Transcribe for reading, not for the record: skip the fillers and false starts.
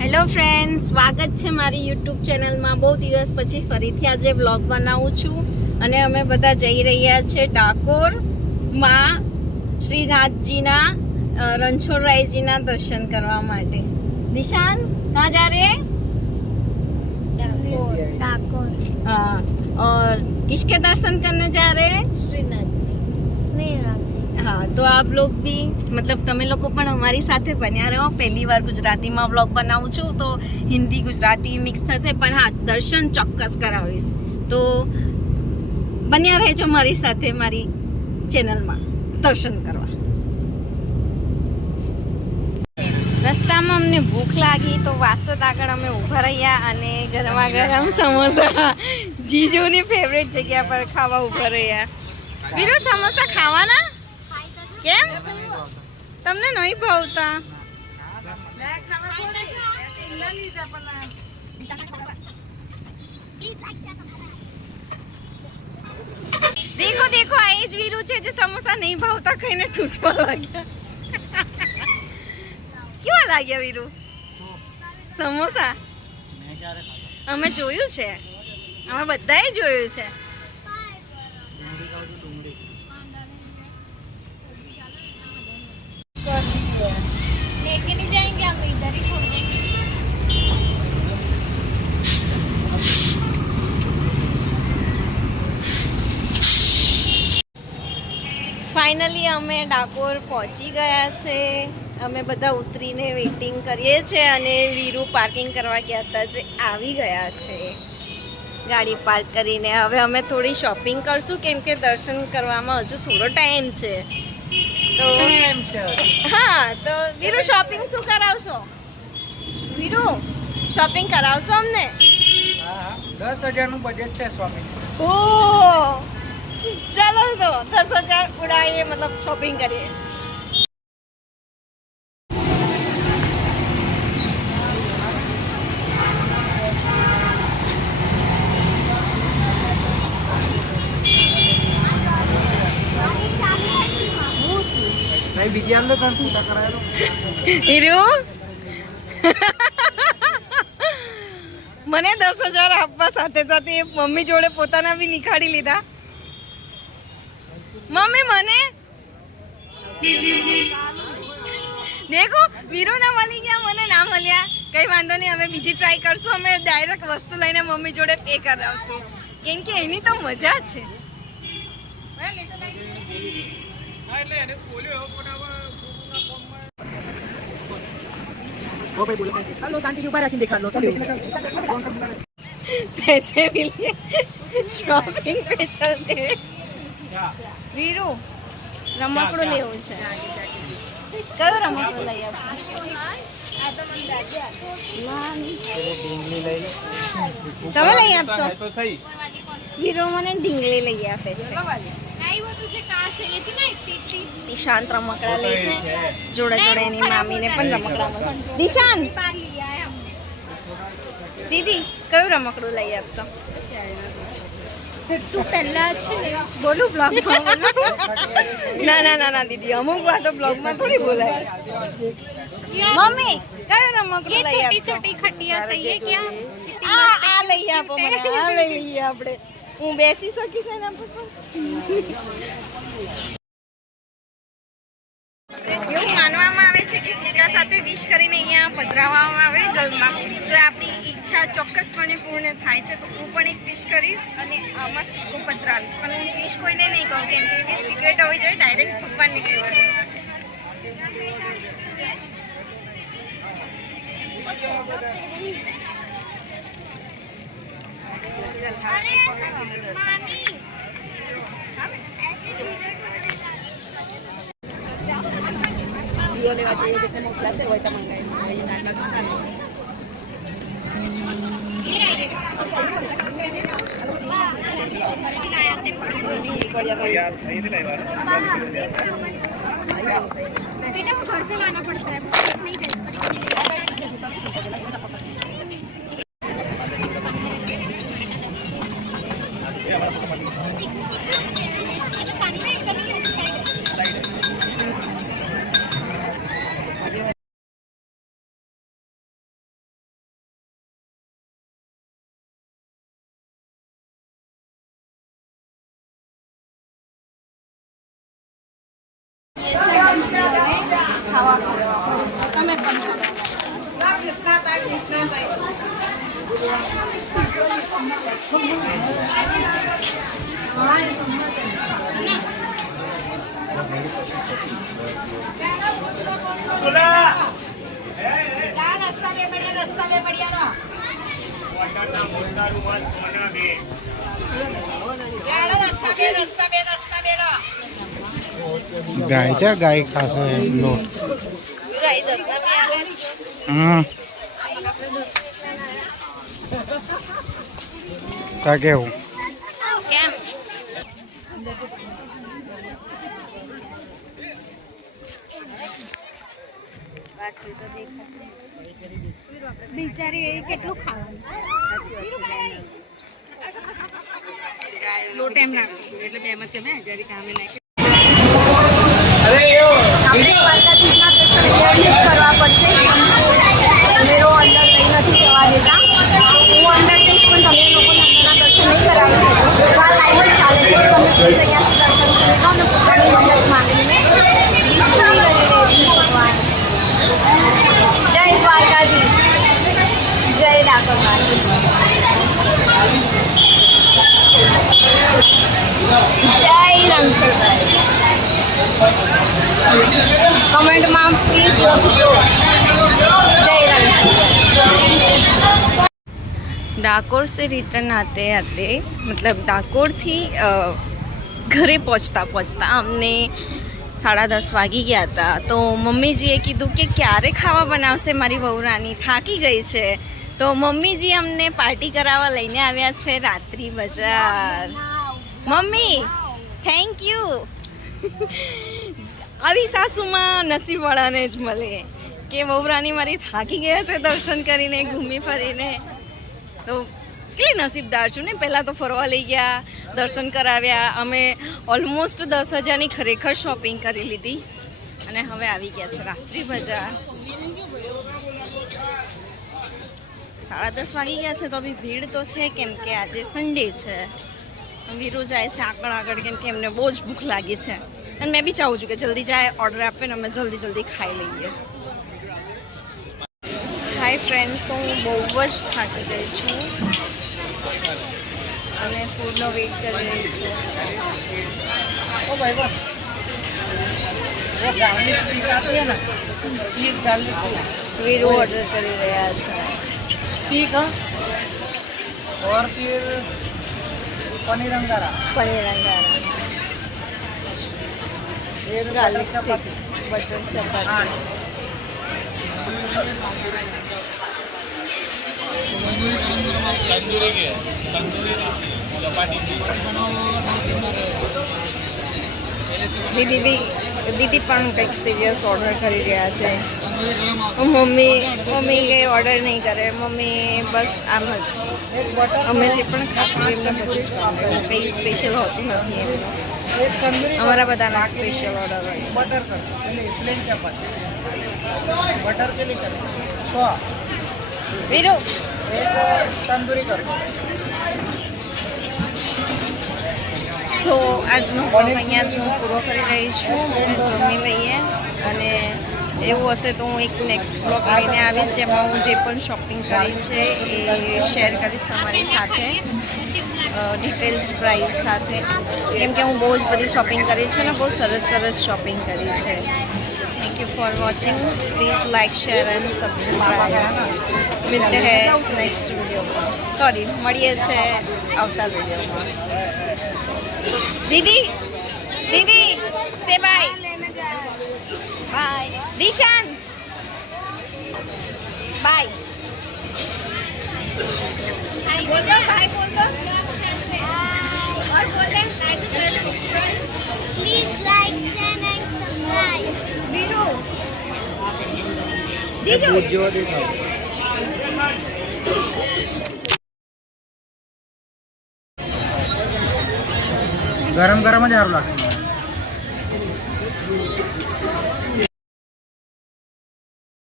Hello friends, સ્વાગત છે મારી યુટ્યુબ ચેનલમાં. બહુ દિવસ પછી ફરીથી આજે બ્લોગ બનાવું છું અને અમે બધા જઈ રહ્યા છે ડાકોરમાં શ્રીનાથજીના રણછોડરાયજીના દર્શન કરવા માટે. નિશાન कहाँ जा रहे हैं? डाकोर. हाँ, और किसके दर्शन करने जा रहे हैं? श्रीनाथ जी. हाँ, तो आप लोग भी मतलब તમે લોકો પણ અમારી સાથે બન્યા રહો. પહેલી વાર ગુજરાતીમાં વ્લોગ બનાવું છું તો હિન્દી ગુજરાતી મિક્સ થશે, પણ હા, દર્શન ચોક્કસ કરાવીશ. તો બન્યા રહેજો મારી સાથે મારી ચેનલમાં દર્શન કરવા. રસ્તામાં અમને ભૂખ લાગી તો વાસદ આગળ અમે ઊભા રહ્યા અને ગરમા ગરમ સમોસા જીજુની ફેવરેટ જગ્યા પર ખાવા ઊભા રહ્યા. વીરુ, સમોસા ખાવાના? કેમ તમને નહીં ભાવતા? દેખો દેખો, આ એ જ વીરુ છે જે સમોસા નહીં ભાવતા કહીને ઠૂસવા લાગ્યા. કેવા લાગ્યા વીરુ સમોસા? અમે જોયું છે, અમે બધાએ જોયું છે. लेके नहीं जाएंगे हम, इधर ही छोड़ देंगे. ફાઇનલી અમે ડાકોર પહોંચી ગયા છે. અમે બધા ઉતરીને વેઇટિંગ કરીએ છીએ અને વીરુ પાર્કિંગ કરવા ગયા હતા જે આવી ગયા છે ગાડી પાર્ક કરીને. હવે અમે થોડી શોપિંગ કરશું કેમ કે દર્શન કરવામાં હજુ થોડો ટાઈમ છે. તો હા, તો વીરુ શોપિંગ શું કરાવશો? વીરુ શોપિંગ કરાવશો અમને? 10,000 નું બજેટ છે શોપિંગ. ઓ ચલો તો 10,000 ઉડાવીએ, મતલબ શોપિંગ કરીએ. નહીં બીજી અંદર તને પૂછા કરાયો હીરો મને 10,000 આપવા સાથે સાથે મમ્મી જોડે પોતાના બી નિખાડી લીધા. મમ્મી મને દેખો, વીરુ ને મળી ગયા, મને ના મળ્યા. કઈ વાંધો નહીં, અમે બીજી ટ્રાય કરશું. અમે ડાયરેક્ટ વસ્તુ લઈને મમ્મી જોડે પે કરાવશું કેમ કે એની તો મજા છે. पैसे भी लिए शॉपिंग पे चलते हैं. વીરુ રમકડું લેવું છે. કયો રમકડું લઈ આપશો? તમે લઈ આપશો? વીરુ મને ઢીંગલી લઈ આપે છે. દિશાંત રમકડા લે છે, જોડે જોડે એની મામીને પણ રમકડા મળે. દિશાંત દીદી, કયું રમકડું લઈ આપશો? તું પહેલા છે ને બોલું બ્લોગમાં? ના ના ના ના દીદી, અમુક વાતો બ્લોગમાં થોડી બોલાય. મમ્મી, કયું રમકડું લઈ આપશો? છોટી ખટિયા चाहिए क्या? આ લઈ આપો મને, આ લઈ લઈએ આપણે. હું બેસી શકીશ એના પર? એવું માનવામાં આવે છે કે સિક્કા સાથે વિશ કરીને અહીંયા પધરાવવામાં આવે જલમાં, તો આપણી ઈચ્છા ચોક્કસપણે પૂર્ણ થાય છે. તો હું પણ એક વિશ કરીશ અને આમાં સિક્કો પધરાવીશ, પણ હું વિશ કોઈને નહીં કહું કેમ કે એવી સિક્રેટ હોવી જોઈએ, ડાયરેક્ટ ભગવાનને કહેવાનું. વિડિયો લેવા જઈએ કે મોકલાશે હોય તો મંગાવી घर से लाना पड़ता है, नहीं તમે પણ ગાય છે, ગાય ખાશે લોટ. રાઈ 10 ના બે આવે. કા કેવું સ્કેમ. બિચારી એ કેટલું ખાવાનું લોટ એમ નાખ એટલે બે મત કેમે જરી કામે નાખી આપણે દ્વારકાધીશના દર્શન કરવા પડશે. મેરો અંદર લઈ નથી જવા દેતા. હું અંદર જઈશ પણ તમે લોકોને અંદરના દર્શન નહીં કરાવી શકું. આ લાઈવ જ ચાલે છે. તમે પ્લીઝ અહીંયાથી દર્શન કરી લો અને પોતાની મદદ માંગીને વિશ પૂરી કરી લેજો ભગવાન. જય દ્વારકાધીશ, જય ડાકોર માતા, જય રણછોડભાઈ. કમેન્ટમાં પ્લીઝ લખજો જય રણછોડભાઈ. डाकोर से रिटर्न आते आते मतलब डाकोर थी घरे पहुँचता पहुँचता हमने 10:30 વાગી ગયા હતા. તો મમ્મીજીએ કીધું કે ક્યારે ખાવા બનાવશે મારી વહુરાની, થાકી ગઈ છે. તો મમ્મીજી અમને પાર્ટી કરાવવા લઈને આવ્યા છે રાત્રિ બજાર. Mummy thank you. આવી સાસુમાં નસીબવાળાને જ મળે કે વહુરાની મારી થાકી ગયા છે દર્શન કરીને ઘૂમી ફરીને. તો કેટલી નસીબદાર છું ને. પહેલાં તો ફરવા લઈ ગયા, દર્શન કરાવ્યા. અમે ઓલમોસ્ટ 10,000ની ખરેખર શોપિંગ કરી લીધી અને હવે આવી ગયા છે રાત્રિ બજાર. 10:30 વાગી ગયા છે તો બી ભીડ તો છે કેમ કે આજે સન્ડે છે. વીરુ જાય છે આગળ આગળ કેમ કે એમને બહુ જ ભૂખ લાગી છે અને મેં બી ચાહું છું કે જલ્દી જાય, ઓર્ડર આપે ને અમે જલ્દી જલ્દી ખાઈ લઈએ. હાય ફ્રેન્ડ્સ, તો હું બહુ જ થાકી ગઈ છું અને ફૂડનો વેઇટ કરી રહી છું. ओ भाई वो गार्लिक स्टिक आती है ना, चीज गार्लिक વીરુ ઓર્ડર કરી રહ્યા છે. स्टिक हाँ, और फिर पनीर अंगारा, પનીર અંગારા, एक ગાર્લિક સ્ટિક, चपाती, બટર ચપાતી. हाँ દીદી પણ કંઈક સિરિયસ ઓર્ડર કરી રહ્યા છે. મમ્મી કંઈ ઓર્ડર નહીં કરે. મમ્મી બસ આમ જ एक बटर, અમે જે પણ ખાશું એમને બધું જ ખાવાનું, કંઈ સ્પેશિયલ હોતું નથી એમનું. एक तंदूरी, અમારા બધાના સ્પેશિયલ ઓર્ડર હોય છે. बटर कर, प्लेन चपाती, बटर के लिए कर, 100, વીરુ एक तंदूरी कर. તો આજનો બ્લોગ અહીંયા જ હું પૂરો કરી રહી છું. જમી લઈએ અને એવું હશે તો હું એક નેક્સ્ટ બ્લોગ લઈને આવીશ જેમાં હું જે પણ શોપિંગ કરી છે એ શેર કરીશ તમારી સાથે ડિટેલ્સ પ્રાઇસ સાથે. કેમ કે હું બહુ જ બધી શોપિંગ કરી છે ને બહુ સરસ સરસ શોપિંગ કરી છે. Thank you for watching. Please like share and subscribe. મિલતે હૈ નેક્સ્ટ વિડીયોમાં. સોરી, મળીએ છે આવતા વિડીયોમાં. दीदी दीदी से बाय बाय. दिशान बाय. बोल दो बाय, बोल दो और बोल they like share subscribe. Please like, share and subscribe. Veeru जीजू जो दिखाओ. गरम गरम જ સારું લાગે.